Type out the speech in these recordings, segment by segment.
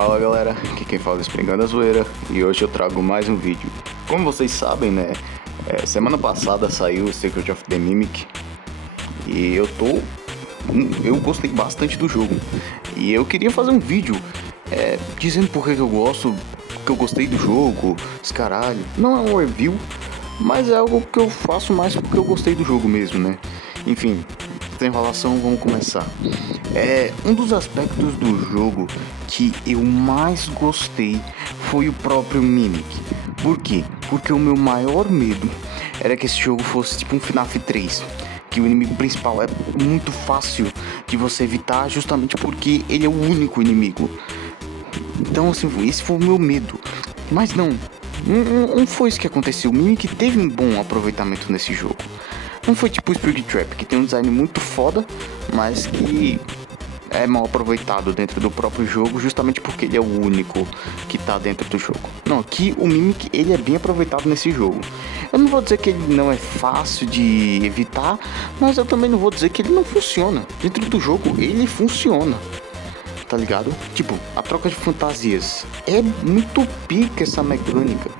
Fala galera, aqui quem fala é Espringando a Zoeira e hoje eu trago mais um vídeo. Como vocês sabem, né, semana passada saiu o Secret of the Mimic e eu gostei bastante do jogo. E eu queria fazer um vídeo dizendo por que eu gosto, que eu gostei do jogo, esse caralho. Não é um review, mas é algo que eu faço mais porque eu gostei do jogo mesmo, né. Enfim, sem enrolação, vamos começar. Um dos aspectos do jogo que eu mais gostei foi o próprio Mimic. Por quê? Porque o meu maior medo era que esse jogo fosse tipo um FNAF 3, que o inimigo principal é muito fácil de você evitar, justamente porque ele é o único inimigo. Então assim, esse foi o meu medo. Mas não foi isso que aconteceu. O Mimic teve um bom aproveitamento nesse jogo. Não foi tipo o Springtrap, que tem um design muito foda, mas que é mal aproveitado dentro do próprio jogo, justamente porque ele é o único que tá dentro do jogo. Não, aqui o Mimic, ele é bem aproveitado nesse jogo. Eu não vou dizer que ele não é fácil de evitar, mas eu também não vou dizer que ele não funciona. Dentro do jogo, ele funciona, tá ligado? Tipo, a troca de fantasias. É muito pica essa mecânica.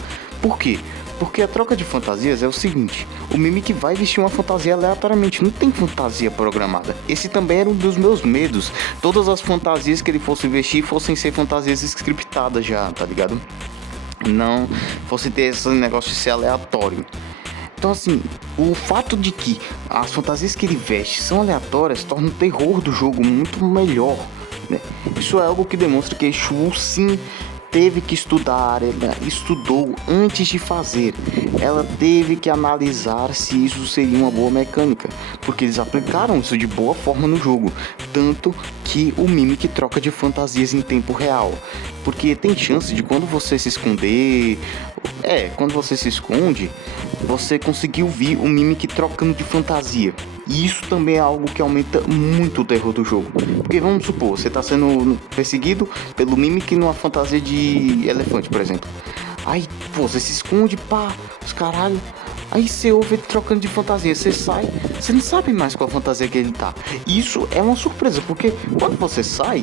Por quê? Porque a troca de fantasias é o seguinte: o Mimic vai vestir uma fantasia aleatoriamente, não tem fantasia programada. Esse também era um dos meus medos. Todas as fantasias que ele fosse vestir fossem ser fantasias scriptadas já, tá ligado? Não fosse ter esse negócio de ser aleatório. Então assim, o fato de que as fantasias que ele veste são aleatórias torna o terror do jogo muito melhor, né? Isso é algo que demonstra que Exu sim teve que estudar, ela estudou antes de fazer, ela teve que analisar se isso seria uma boa mecânica, porque eles aplicaram isso de boa forma no jogo, tanto que o Mimic troca de fantasias em tempo real, porque tem chance de quando você se esconder, quando você se esconde, você conseguiu ver o Mimic trocando de fantasia. E isso também é algo que aumenta muito o terror do jogo. Porque vamos supor, você tá sendo perseguido pelo Mimic numa fantasia de elefante, por exemplo. Aí, pô, você se esconde, pá, os caralho. Aí você ouve ele trocando de fantasia, você sai, você não sabe mais qual fantasia que ele tá. Isso é uma surpresa, porque quando você sai,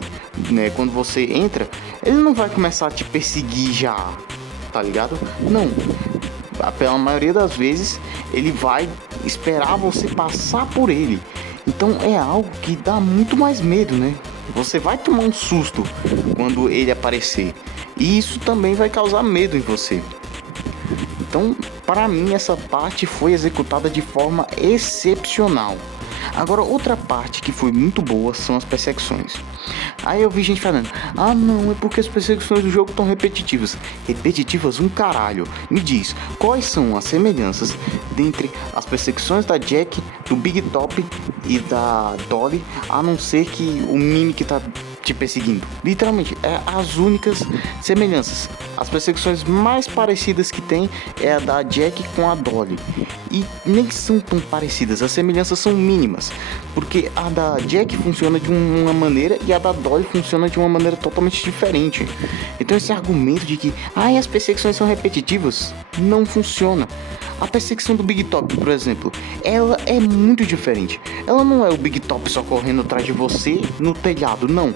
né, quando você entra, ele não vai começar a te perseguir já, tá ligado? Não. Pela maioria das vezes ele vai esperar você passar por ele. Então é algo que dá muito mais medo, né? Você vai tomar um susto quando ele aparecer, e isso também vai causar medo em você. Então, para mim, essa parte foi executada de forma excepcional. Agora, outra parte que foi muito boa são as perseguições. Aí eu vi gente falando: ah não, é porque as perseguições do jogo estão repetitivas. Repetitivas um caralho. Me diz, quais são as semelhanças dentre as perseguições da Jack, do Big Top e da Dolly, a não ser que o Mimic tá te perseguindo? Literalmente, é as únicas semelhanças. As perseguições mais parecidas que tem é a da Jack com a Dolly, e nem são tão parecidas, as semelhanças são mínimas, porque a da Jack funciona de uma maneira e a da Dolly funciona de uma maneira totalmente diferente. Então esse argumento de que as perseguições são repetitivas não funciona. A perseguição do Big Top, por exemplo, ela é muito diferente. Ela não é o Big Top só correndo atrás de você no telhado, não.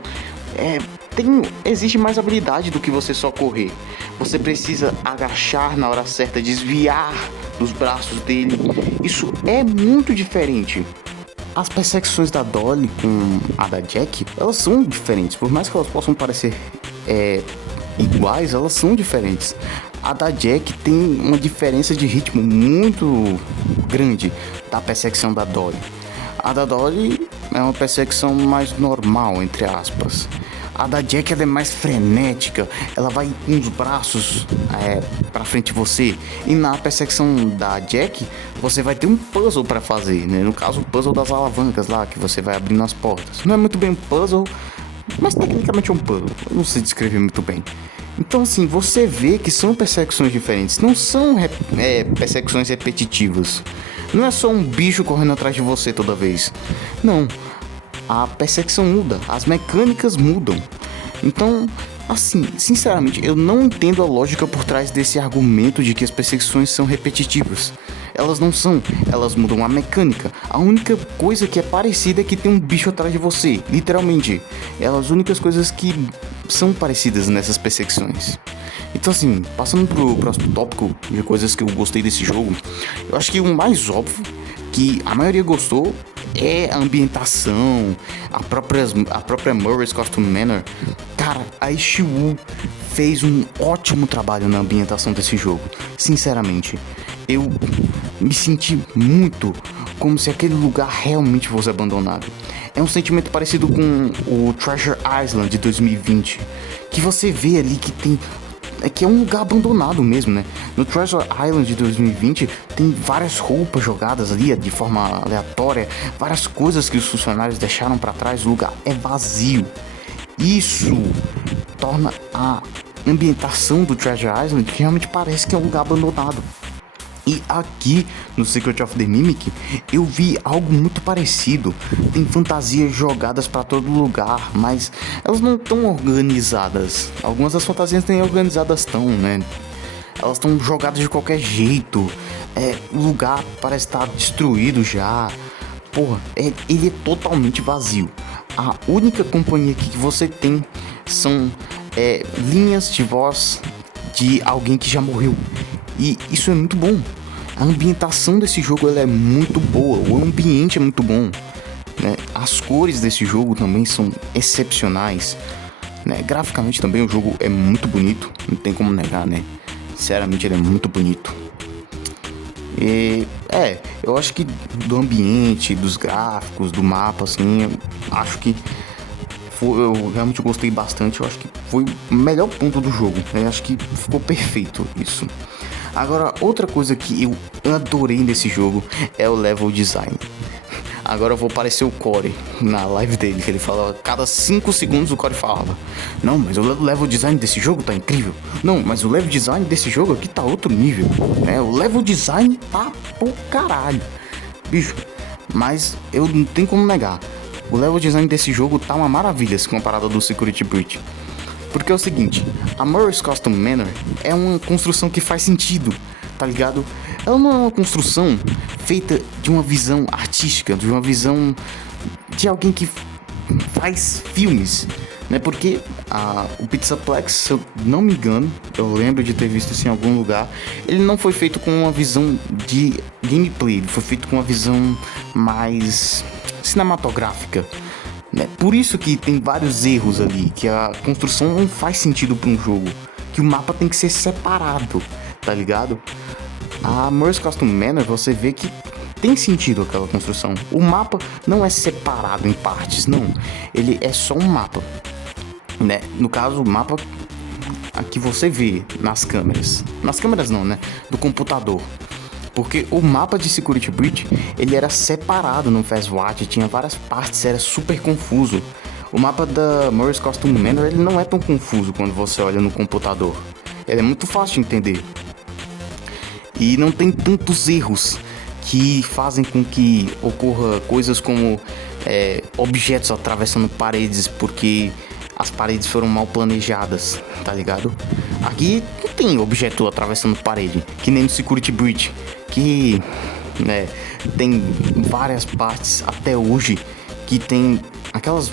Existe mais habilidade do que você só correr. Você precisa agachar na hora certa, desviar dos braços dele. Isso é muito diferente. As perseguições da Dolly com a da Jack, elas são diferentes. Por mais que elas possam parecer iguais, elas são diferentes. A da Jack tem uma diferença de ritmo muito grande da perseguição da Dolly. A da Dolly é uma perseguição mais normal, entre aspas. A da Jack, ela é mais frenética, ela vai com os braços pra frente de você. E na perseguição da Jack, você vai ter um puzzle pra fazer, né? No caso, o puzzle das alavancas lá, que você vai abrindo as portas. Não é muito bem um puzzle, mas tecnicamente é um puzzle. Eu não sei descrever muito bem. Então assim, você vê que são perseguições diferentes, não são perseguições repetitivas. Não é só um bicho correndo atrás de você toda vez. Não, a perseguição muda, as mecânicas mudam. Então, assim, sinceramente, eu não entendo a lógica por trás desse argumento de que as perseguições são repetitivas. Elas não são, elas mudam a mecânica. A única coisa que é parecida é que tem um bicho atrás de você, literalmente. As únicas coisas que são parecidas nessas perseguições. Então assim, passando pro próximo tópico de coisas que eu gostei desse jogo, eu acho que o mais óbvio, que a maioria gostou, é a ambientação, a própria Murray's Custom Manor. Cara, a Ishiwu fez um ótimo trabalho na ambientação desse jogo. Sinceramente, eu me senti muito como se aquele lugar realmente fosse abandonado. É um sentimento parecido com o Treasure Island de 2020, que você vê ali que é um lugar abandonado mesmo, né? No Treasure Island de 2020 tem várias roupas jogadas ali de forma aleatória, várias coisas que os funcionários deixaram para trás, o lugar é vazio. Isso torna a ambientação do Treasure Island que realmente parece que é um lugar abandonado. E aqui no Secret of the Mimic eu vi algo muito parecido. Tem fantasias jogadas para todo lugar, mas elas não estão organizadas. Algumas das fantasias nem organizadas estão, né? Elas estão jogadas de qualquer jeito. O lugar parece estar destruído já. Porra, ele é totalmente vazio. A única companhia que você tem são linhas de voz de alguém que já morreu. E isso é muito bom. A ambientação desse jogo ela é muito boa. O ambiente é muito bom, né? As cores desse jogo também são excepcionais, né? Graficamente também o jogo é muito bonito. Não tem como negar, né? Sinceramente ele é muito bonito. Eu acho que do ambiente, dos gráficos, do mapa, assim, eu acho que eu realmente gostei bastante. Eu acho que foi o melhor ponto do jogo. Eu acho que ficou perfeito isso. Agora, outra coisa que eu adorei nesse jogo é o level design. Agora eu vou parecer o Corey na live dele, que ele falava, cada 5 segundos o Corey falava: não, mas o level design desse jogo tá incrível. Não, mas o level design desse jogo aqui tá outro nível. O level design tá pro caralho. Bicho, mas eu não tenho como negar. O level design desse jogo tá uma maravilha se comparado ao do Security Breach. Porque é o seguinte, a Murray's Custom Manor é uma construção que faz sentido, tá ligado? Ela não é uma construção feita de uma visão artística, de uma visão de alguém que faz filmes, né? Porque o Pizzaplex, se eu não me engano, eu lembro de ter visto isso em algum lugar, ele não foi feito com uma visão de gameplay, ele foi feito com uma visão mais cinematográfica, né? Por isso que tem vários erros ali, que a construção não faz sentido para um jogo, que o mapa tem que ser separado, tá ligado? A Murray's Custom Manor, você vê que tem sentido aquela construção. O mapa não é separado em partes, não. Ele é só um mapa, né? No caso, o mapa que você vê nas câmeras. Nas câmeras não, né? Do computador. Porque o mapa de Security Breach, ele era separado no Fastwatch, tinha várias partes, era super confuso. O mapa da Murray's Custom Manor, ele não é tão confuso quando você olha no computador. Ele é muito fácil de entender. E não tem tantos erros que fazem com que ocorra coisas como objetos atravessando paredes porque as paredes foram mal planejadas, tá ligado? Aqui não tem objeto atravessando parede, que nem no Security Breach, que tem várias partes até hoje que tem aquelas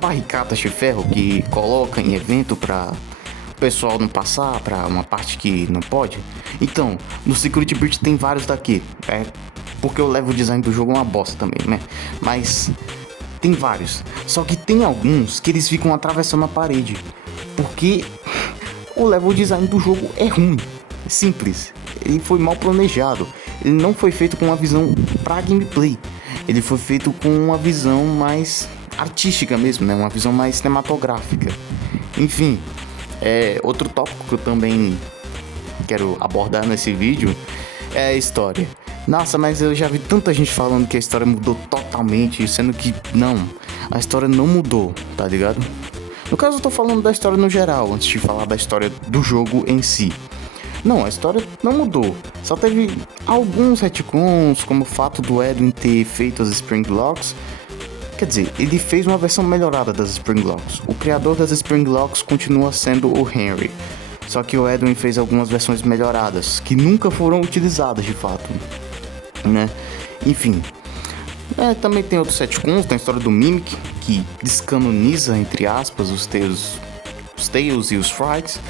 barricadas de ferro que coloca em evento para o pessoal não passar para uma parte que não pode. Então, no Security Breach tem vários daqui, porque o level design do jogo é uma bosta também, né? Mas tem vários. Só que tem alguns que eles ficam atravessando a parede, porque o level design do jogo é ruim, é simples. Ele foi mal planejado. Ele não foi feito com uma visão pra gameplay. Ele foi feito com uma visão mais artística mesmo, né? Uma visão mais cinematográfica. Enfim, outro tópico que eu também quero abordar nesse vídeo é a história. Nossa, mas eu já vi tanta gente falando que a história mudou totalmente, sendo que não, a história não mudou, tá ligado? No caso eu tô falando da história no geral, antes de falar da história do jogo em si. Não, a história não mudou, só teve alguns retcons, como o fato do Edwin ter feito as Spring Locks. Quer dizer, ele fez uma versão melhorada das Spring Locks. O criador das Spring Locks continua sendo o Henry, só que o Edwin fez algumas versões melhoradas, que nunca foram utilizadas de fato, né? Enfim, também tem outros retcons, tem a história do Mimic, que descanoniza, entre aspas, os os Tails e os Sprites,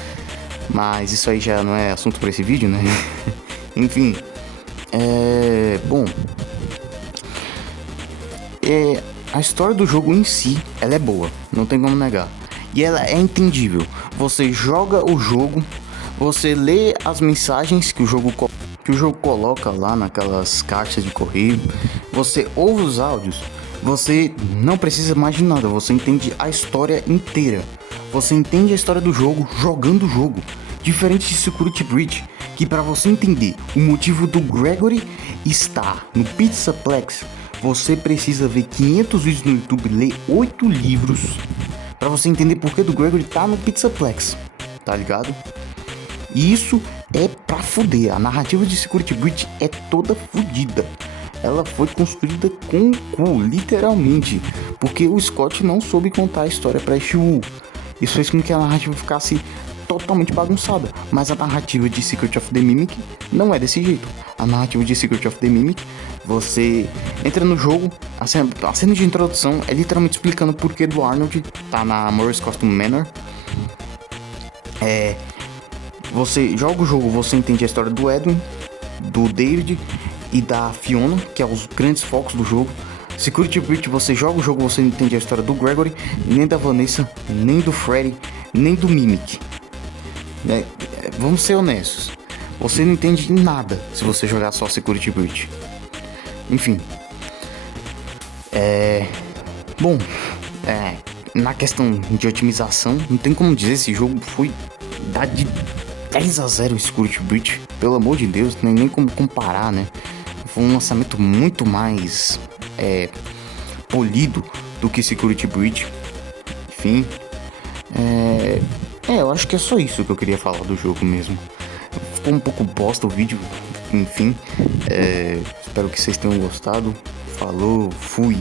mas isso aí já não é assunto para esse vídeo, né? Enfim, bom, a história do jogo em si, ela é boa, não tem como negar, e ela é entendível. Você joga o jogo, você lê as mensagens que o jogo coloca lá naquelas caixas de correio, você ouve os áudios, você não precisa mais de nada, você entende a história inteira. Você entende a história do jogo jogando o jogo. Diferente de Security Breach, que para você entender o motivo do Gregory estar no Pizzaplex, você precisa ver 500 vídeos no YouTube, ler 8 livros para você entender por que do Gregory tá no Pizzaplex, tá ligado? E isso é pra fuder. A narrativa de Security Breach é toda fudida. Ela foi construída com o cu, literalmente, porque o Scott não soube contar a história pra Ishuu. Isso fez com que a narrativa ficasse totalmente bagunçada. Mas a narrativa de Secret of the Mimic não é desse jeito. A narrativa de Secret of the Mimic, você entra no jogo, a cena de introdução é literalmente explicando o porquê do Arnold tá na Morris Costume Manor. Você joga o jogo, você entende a história do Edwin, do David e da Fiona, que é os grandes focos do jogo. Security Breach, você joga o jogo, você entende a história do Gregory, nem da Vanessa, nem do Freddy, nem do Mimic. Vamos ser honestos, você não entende nada se você jogar só Security Breach. Enfim, bom, na questão de otimização, não tem como dizer, esse jogo foi dado de 10-0 em Security Breach, pelo amor de Deus, nem como comparar, né? Foi um lançamento muito mais polido do que Security Breach. Enfim, eu acho que é só isso que eu queria falar do jogo mesmo. Ficou um pouco bosta o vídeo, enfim, espero que vocês tenham gostado. Falou, fui.